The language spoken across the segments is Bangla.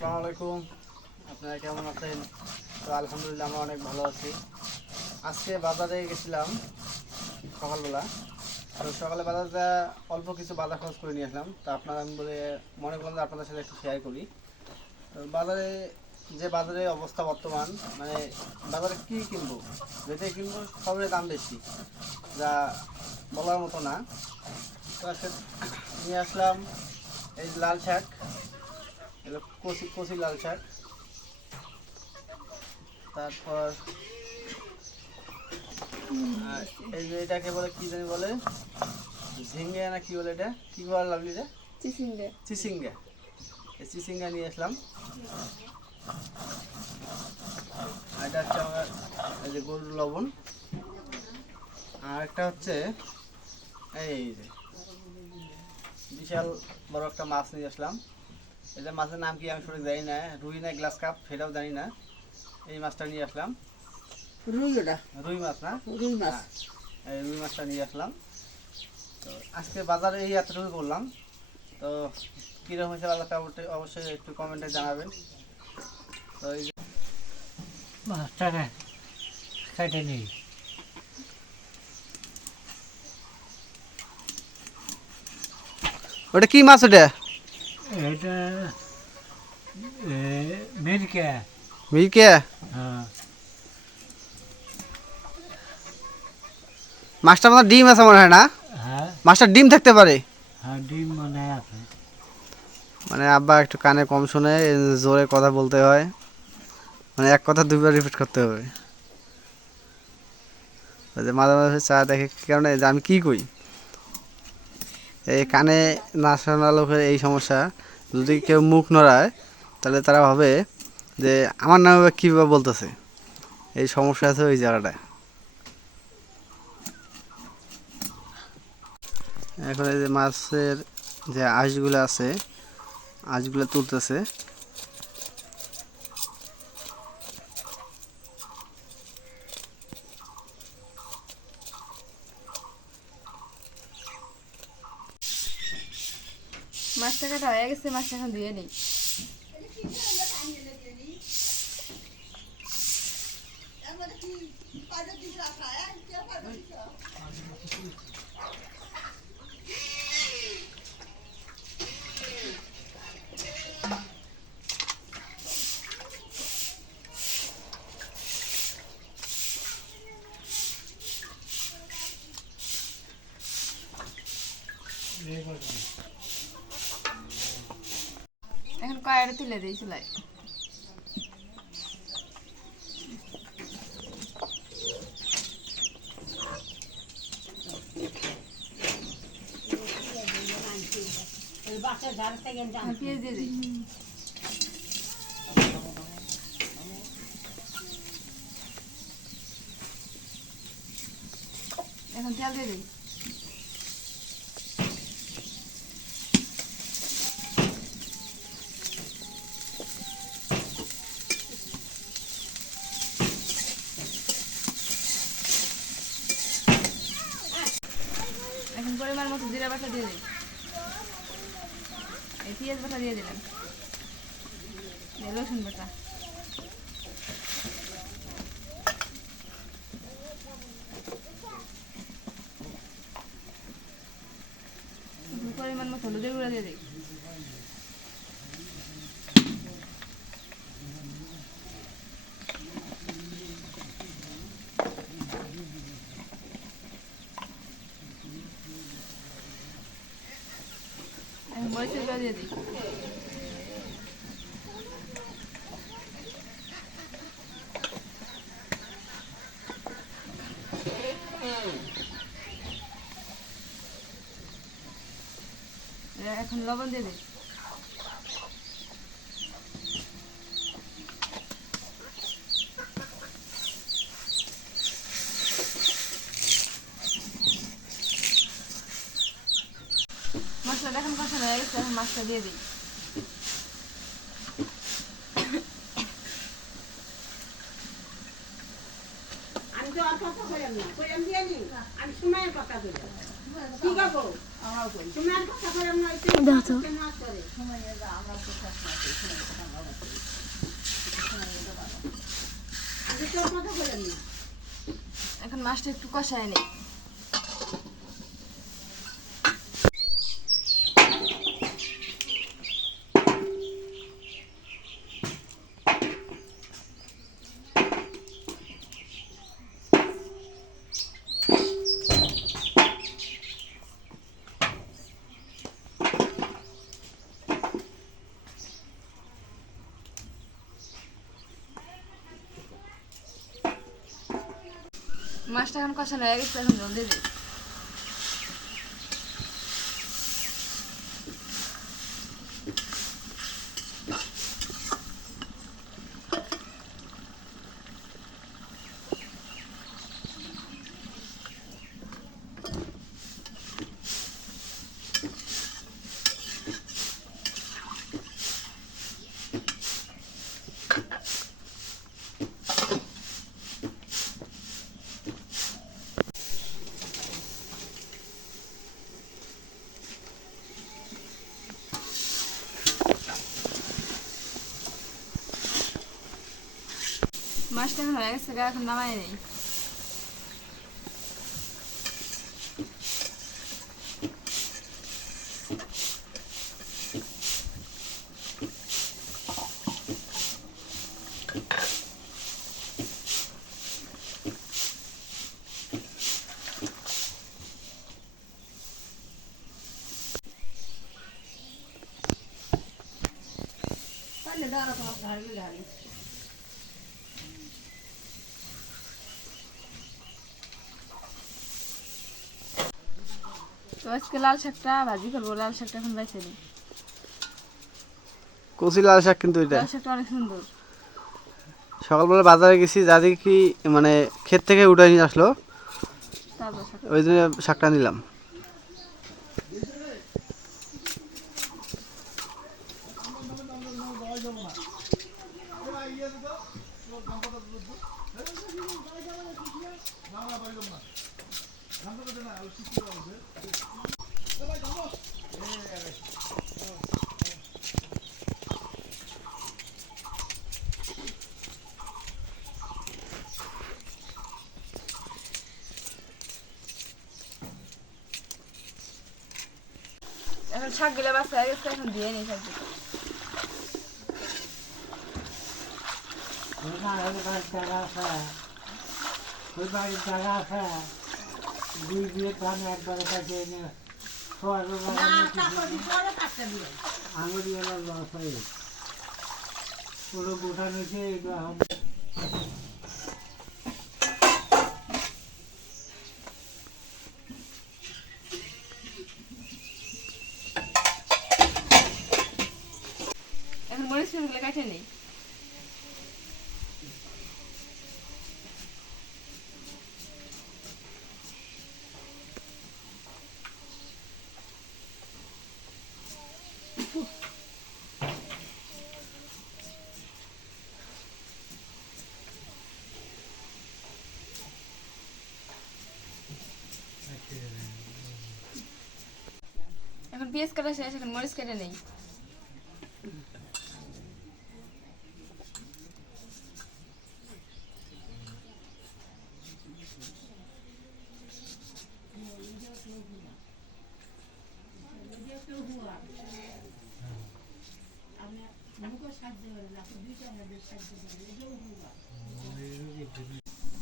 আসসালামু আলাইকুম। আপনারা কেমন আছেন? তো আলহামদুলিল্লাহ আমরা অনেক ভালো আছি। আজকে বাজারে গেছিলাম সকালবেলা। তো সকালে বাজারে অল্প কিছু বাজার খরচ করে নিয়ে আসলাম। তো আপনারা আমি বলে মনে করলাম যে আপনাদের সাথে একটু শেয়ার করি। বাজারে যে বাজারে অবস্থা বর্তমান মানে বাজারে কী কিনবো? যেটাই কিনবো সবের দাম বেশি, যা বলার মতো না। নিয়ে আসলাম এই লাল শাক। এগুলো কচি কচি লাল শাক। তারপর এই যে এটাকে বলে কি জানি বলে? ঝিঙ্গে না কি বলে এটা? কি বলে লাগলি এটা? চিচিঙ্গে। চিচিঙ্গা। এই চিচিঙ্গা নিয়ে আসলাম। আর এটা হচ্ছে আমার এই যে গরুর লবণ। আর একটা হচ্ছে এই যে বিশাল বড় একটা মাছ নিয়ে আসলাম। এটা মাছের নাম কি আমি সঠিক জানি না রুই না গ্লাস কাপ সেটাও জানি না। এই মাছটা নিয়ে আসলাম। রুই ওটা? রুই মাছ না? রুই মাছ। হ্যাঁ, এই রুই মাছটা নিয়ে আসলাম। তো আজকে বাজারে এই এতটুকু করলাম। তো কীরকম হয়েছে বাজারটা অবশ্যই- অবশ্যই একটু কমেন্টে জানাবেন। তো এই কেটে নিই। ওটা কি মাছ ওটা? এটা মিরকে মিরকে হ্যাঁ। মাছটা আমার ডিম আছে মনে হয় না? হ্যাঁ। মাছটা ডিম থাকতে পারে? হ্যাঁ মনে আব্বা একটু কানে কম শোনে জোরে কথা বলতে হয়। মানে এক কথা দুইবার রিপিট করতে হবে। মাঝে মাঝে চা দেখে কারণে আমি কি কই এই কানে না শোনা লোকের এই সমস্যা। যদি কেউ মুখ নড়ায়, তাহলে তারা ভাবে যে, আমার নামে বা কীভাবে বলতেছে? এই সমস্যা আছে ওই জায়গাটায়। এখন এই যে মাছের যে আঁশগুলো আছে, আঁশগুলো তুলতেছে মাছটা কাটা হয়ে গেছে মাছটা এখন ধুয়ে নেই। এখন কয়টা তুলে দিই এখন পেঁয়াজ দিয়ে দিই এখন তেল দিয়ে দিই এখন পরিমাণ মতো জিরা বাটা দিয়ে দিন। এই পেঁয়াজ বাটা দিয়ে দিলাম। রসুন বাটা এখন পরিমাণ মতো হলুদের গুঁড়া দিয়ে দিই এখন মরিচের গুঁড়া দিয়ে দিই এখন লবণ দিয়ে দিই মশলাটা এখন কষানো হয়ে গেছে এখন মাছটা দিয়ে দিই। আমি সময়ের কথা কই ঠিক আছে কই সময়ের কথা কইেন না একটু দেখো। কেন করে আমি তোর কথা কইেন না এখন মাছটা একটু কষায় নি মাছটা এখন কষানো হয়ে গেছে এখন জল দিয়ে দিই মাছটা এখন হয়ে গেছে গা, এখন নামাই নেই তাহলে দাঁড়া তোমার ধারবি ধারি আজকে লাল শাকটা ভাজি করব লাল শাকটা এখন বেছে নিই কচি লাল শাক কিন্তু এটা। লাল শাকটা অনেক সুন্দর। সকালবেলা বাজারে গেছি যা দেখি মানে ক্ষেত থেকে উঠে নিয়ে আসলো। ওই জন্য শাকটা নিলাম। এখন শাক গেলে বাস গেছে এখন দিয়ে নিই শাক দুটো। ওই বাড়ির জায়গা আছে ওই বাড়ির জায়গা আছে দুই বিয়ে ধান একবারে কাছে এনে এলো লস হয়ে। পুরো গোটা নিচে এগুলো এখন এখন মরিচ পেঁয়াজগুলো কাটে নিই এখন পেঁয়াজ কাটা শেষ এখন মরিচ কেটে নেই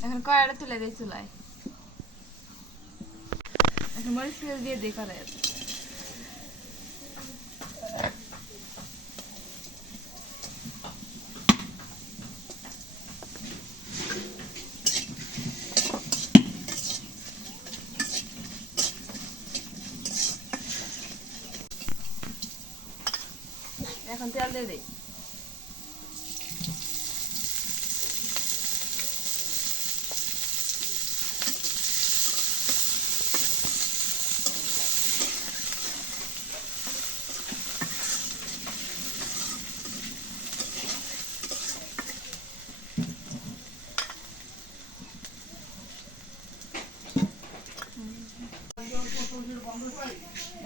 এখন কড়াইটা তুলে দিই চুলায় এখন মরিচ দিয়ে দিই কড়াইয়ে ভেজে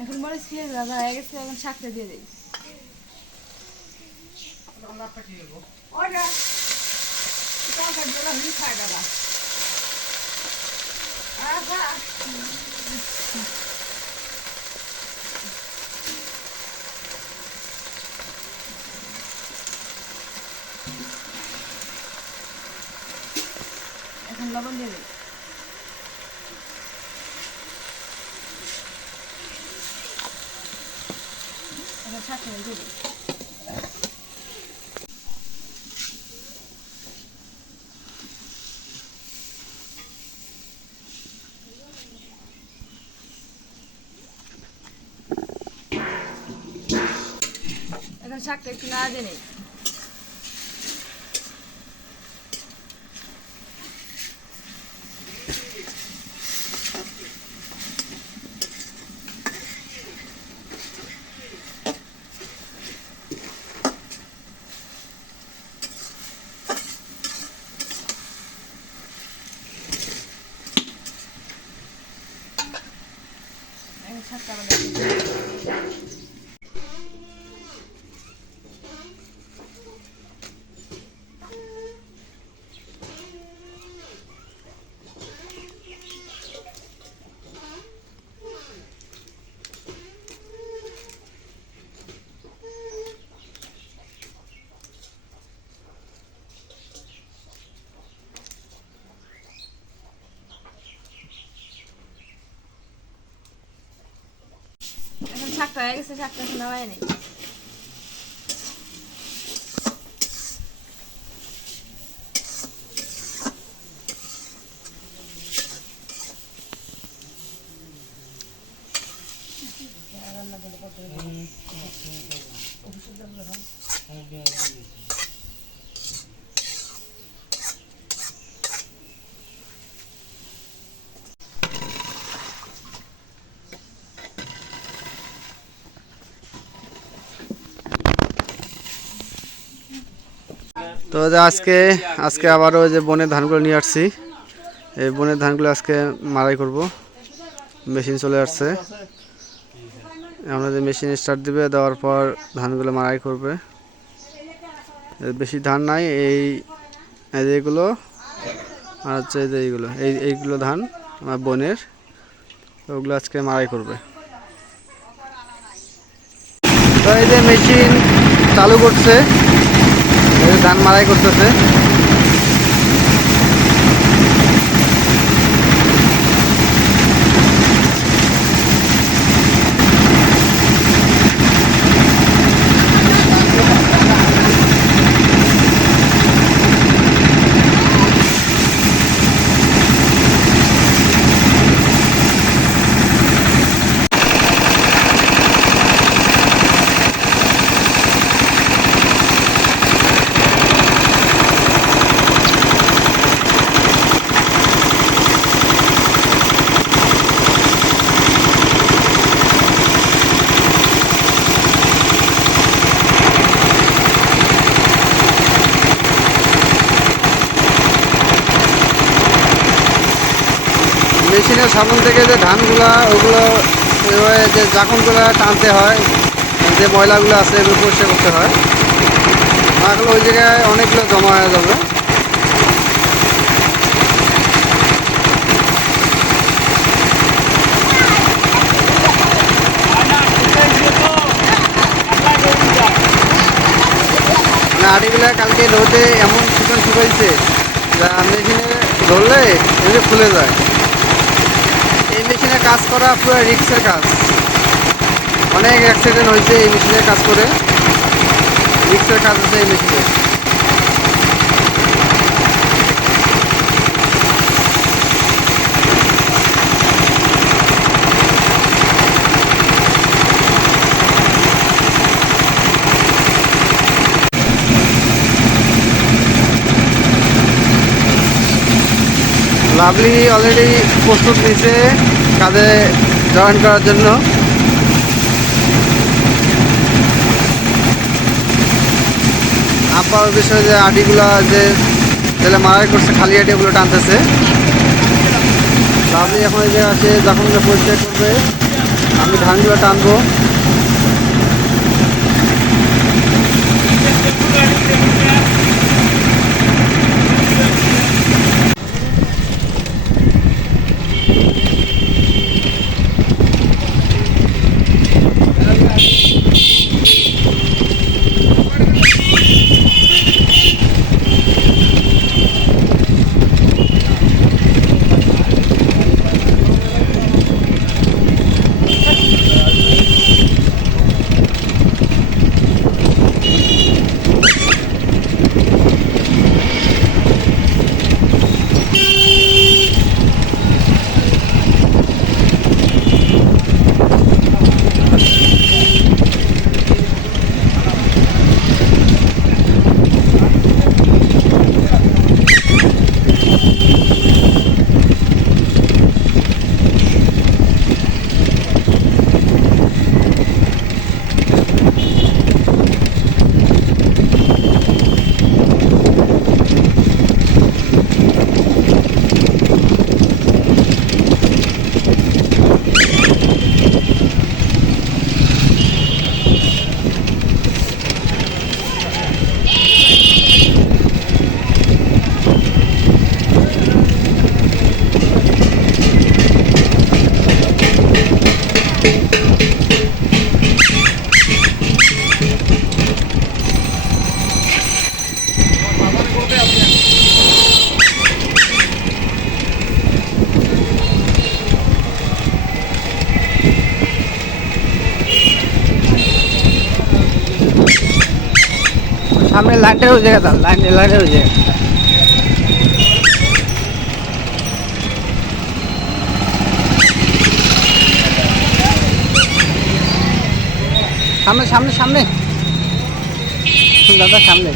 এখন বলে খেয়ে দাদা হয়ে গেছে এখন শাকটা দিয়ে দেয় ওটা তরকারি দিলে হুই খায় দাদা আচ্ছা এখন লবণ দিয়ে দিই এখন শাকটা দিয়ে দিই এখন শাকটা একটু না দিয়ে নেই এখন শাকটা আবার দিয়ে দিই। এখন শাকটা হয়ে গেছে শাকটা এখন নামাই তো যে আজকে আজকে আবারও যে বনের ধানগুলো নিয়ে আসছি। এই বনের ধানগুলো আজকে মারাই করব। মেশিন চলে আসছে। আমাদের মেশিন স্টার্ট দিবে, দেওয়ার পর ধানগুলো মারাই করবে। বেশি ধান নাই, এই এই যে এগুলো, আর হচ্ছে এই যে এইগুলো, এই, এইগুলো ধান আমার বোনের, ওগুলো আজকে মারাই করবে। তো এই যে মেশিন চালু করছে। যে ধান মারাই করতেছে। সামন থেকে যে ধানগুলা, ওগুলো যে জাকনগুলো টানতে হয়, যে ময়লাগুলো আছে এগুলো পরিষ্কার করতে হয়। তাহলে ওই জায়গায় অনেকগুলো জমা হয়ে যাবে। মানে আড়িগুলা কালকে রোদে এমন শুকান শুকাইছে যা মেশিনে ধরলে এগুলো খুলে যায়। মেশিনে কাজ করা পুরো রিক্সের কাজ। অনেক অ্যাক্সিডেন্ট হয়েছে এই মেশিনে কাজ করে। রিক্সের কাজ আছে এই মেশিনে। লাভলি অলরেডি প্রস্তুত নিছে কাজে জয়েন করার জন্য। আপার বিষয়ে যে আডিগুলো যে ছেলে মারাই করছে, খালি আডি ওগুলো টানতেছে। আপনি এখন এই যে আছে যখন পরিষ্কার করবে, আমি ধানগুলো টানবো। ওই জায়গা দাও লাইন লাইনের ওই সামনে সামনে সামনে। দাদা, সামনে।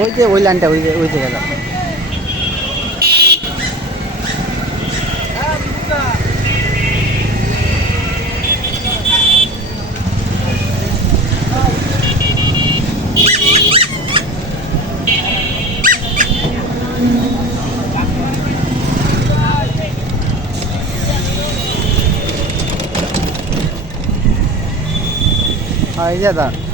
ওই যে, ওই লাইনটা, ওই যে, ওই জায়গাটা। এই যে দাদা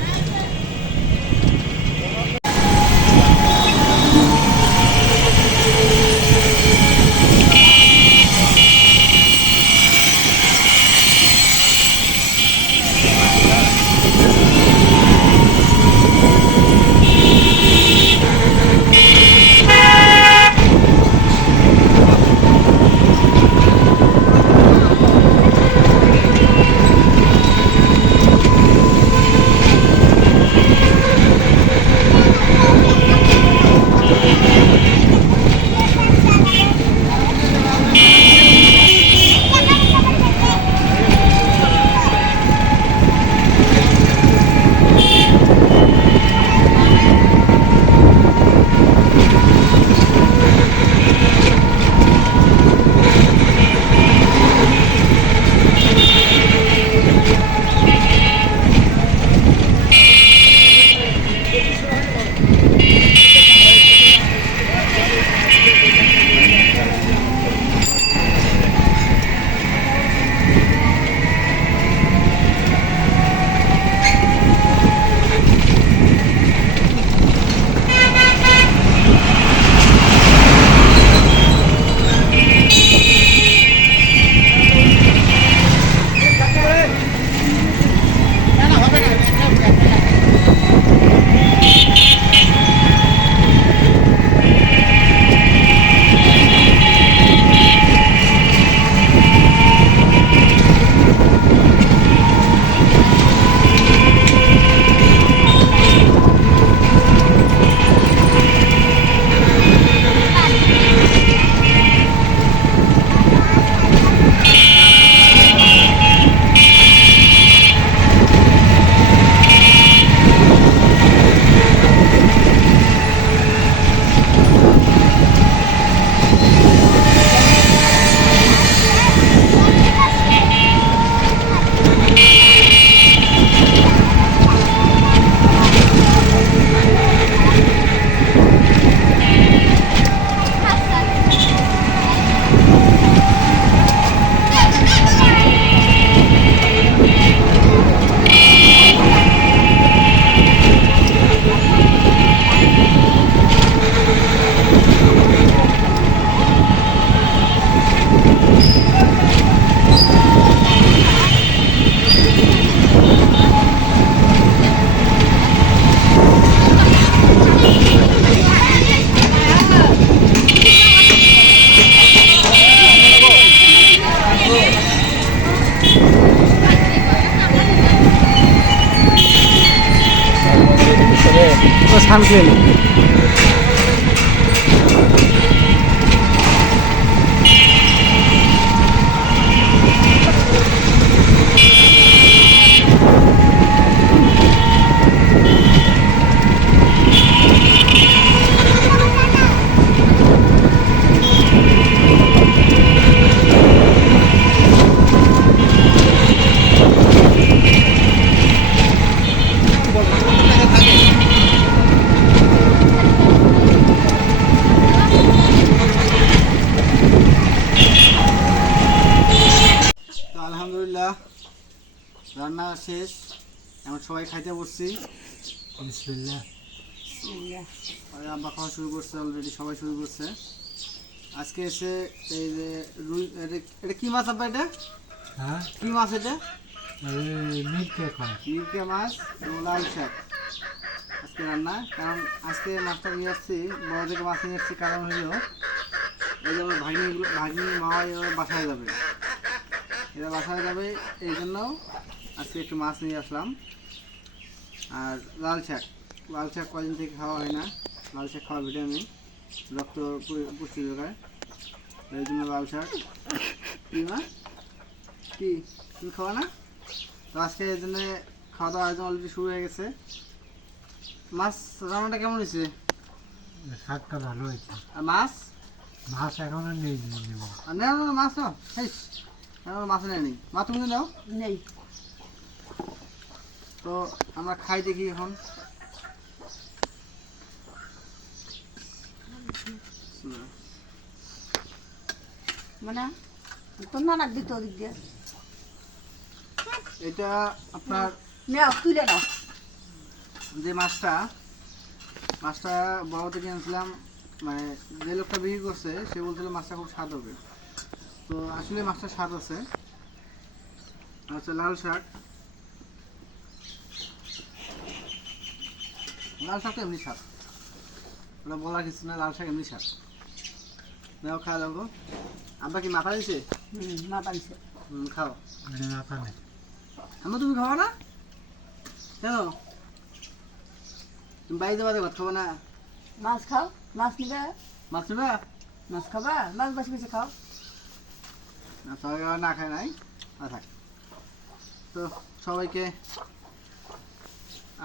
বিসমিল্লাহ। আব্বা খাওয়া শুরু করছে অলরেডি সবাই শুরু করছে। আজকে এসে এই যে রুই এটা- কি মাছ আব্বা এটা? হ্যাঁ? কি মাছ এটা? মিরকে মাছ লাল শাক। আজকে রান্না কারণ আজকে মাছটা নিয়ে আসছি বড় থেকে মাছ নিয়ে আসছি কারণ হলো এই যে আমার ভাগ্নিগুলো ভাগ্নি মা বাসায় যাবে। এরা বাসায় যাবে এই জন্য আজকে একটু মাছ নিয়ে আসলাম। আর লাল শাক। লাল শাক কদিন থেকে খাওয়া হয় না। লাল শাক খাওয়া ভিটামিন রক্ত পুষ্টি যোগায় এই জন্য লাল শাক। কি মা? কি? তুমি খাওয়া না? তো আজকে এই জন্য খাওয়া দাওয়া আয়োজন অলরেডি শুরু হয়ে গেছে। মাছ রান্নাটা কেমন হয়েছে? শাকটা ভালো হয়েছে। আর মাছ? মাছ এখনও নেই নেব আর না মাছ আমার মাছ নেই নেই মা তুমি নাও। নেই। তো আমরা খাই দেখি এখন। মানে তোর নানাক দিত ওদিক দিয়ে। এটা আপনার তুলে নাও। যে মাছটা মাছটা বড় থেকে আনছিলাম মানে যে লোকটা বিক্রি করছে সে বলছিল মাছটা খুব স্বাদ হবে। তো আসলে মাছটা স্বাদ আছে। আচ্ছা লাল শাক। লাল শাকটা এমনি স্বাদ। ওটা বলার কিছু না লাল শাক এমনি স্বাদ। নাও খাওয়া লাগবো আব্বা কি মাথা দিছে? হুম মা পাইছে হুম, খাও। মাথা নেই। আমরা তুমি খাব না? কেন? তুমি বাড়িতে বাদে ভাত খাব না? মাছ খাও মাছ নিবে? মাছ নেবা? মাছ খাবা? মাছ বেশি বেশি খাও। না সবাই না খায় নাই। না থাক। তো সবাইকে।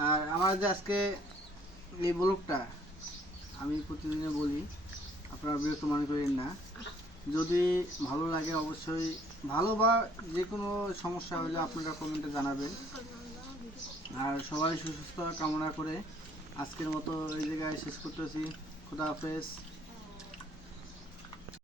আর আমার যে আজকে এই ব্লগটা আমি প্রতিদিনে বলি, আপনারা বিরক্ত মনে করেন না। যদি ভালো লাগে অবশ্যই, ভালো বা যে কোনো সমস্যা হলে আপনারা কমেন্টে জানাবেন। আর সবাই সুস্থ কামনা করে আজকের মতো এই জায়গায় শেষ করতেছি। খুদা হাফেজ।